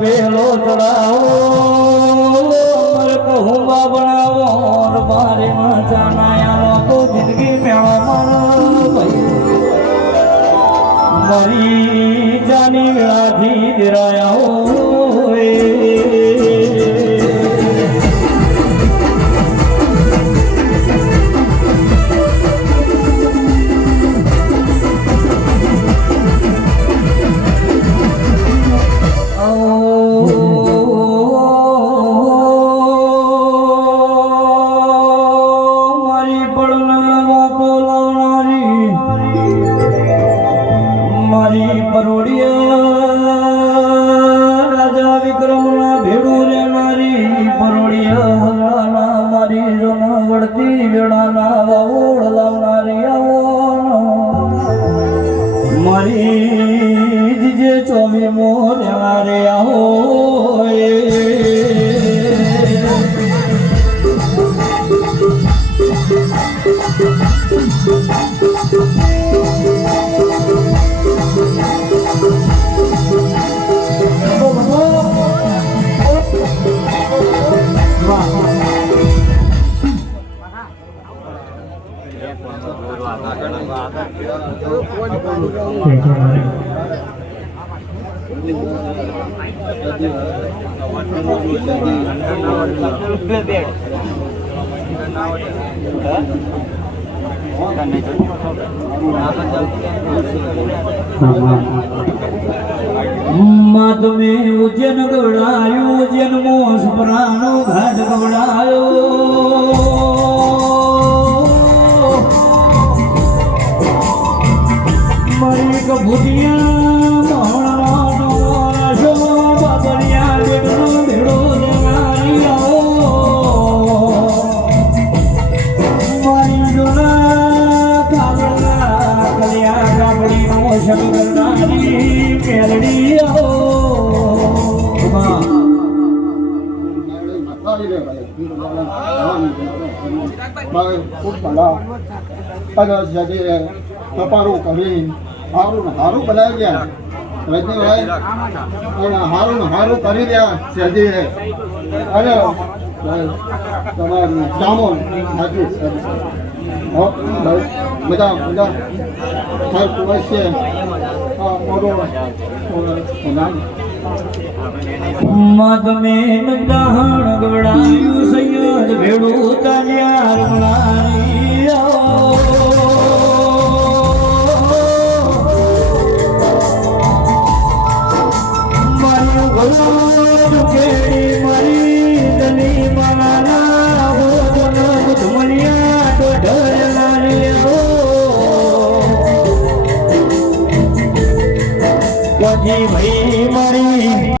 પેલો ચડાવો કહું બનાવો મારે મજા ના તો જિંદગી મેળો મારી જાની વેળાથી દેરાયા તમે ઉજ્જૈન ગવડાયો ઉજ્જૈન મોસ પ્રાણો ઘાટ ગવડાયો મારી કભુતિયા મોહણનો બાબરિયા બેડનો ભેડો દેવારી આવો મારી જોના કાગળના કલિયા ગામડીનો શંકરનારી કેરડી આવો કપારું કરી હારું બનાવી ગયા રજનીભાઈ હારું કરી રહ્યા સહેજી અને તમારું જામો હાજર બધા સાહેબ છે મદમે નંદાહણ ગવડાયું સૈયદ ભેડું તાલિયાર મલારી મારું ગોળ કેડી મારી દલી માના હો જન ધમલિયા તો ઢળનારી જી ભાઈ